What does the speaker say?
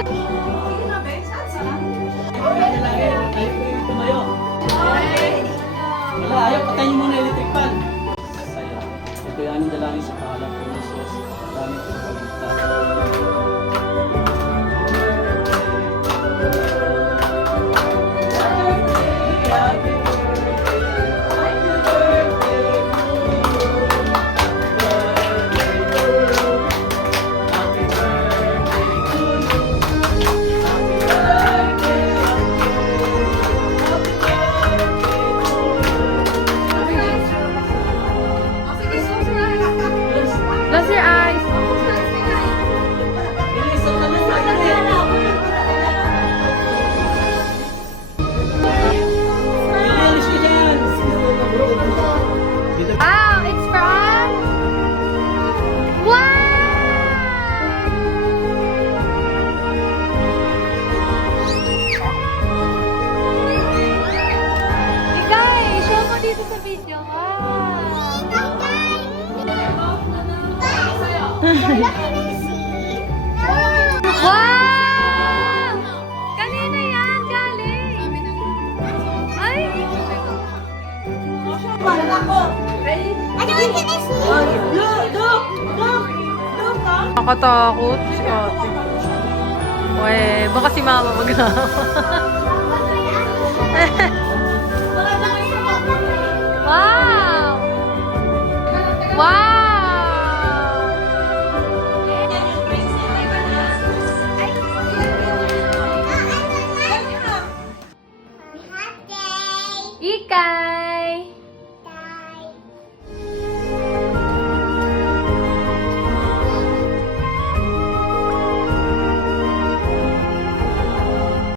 Ayaw, patayin mo na electric fan. Ito yung aming dalangin sa pangalan ng Jesus. Maraming Close your eyes. Wow, it's from... Wow! Ikay, show mo dito sa video. Wow! Kanina yan, galing. Ay! Nakatakot si ate. Uy, baka si mama mag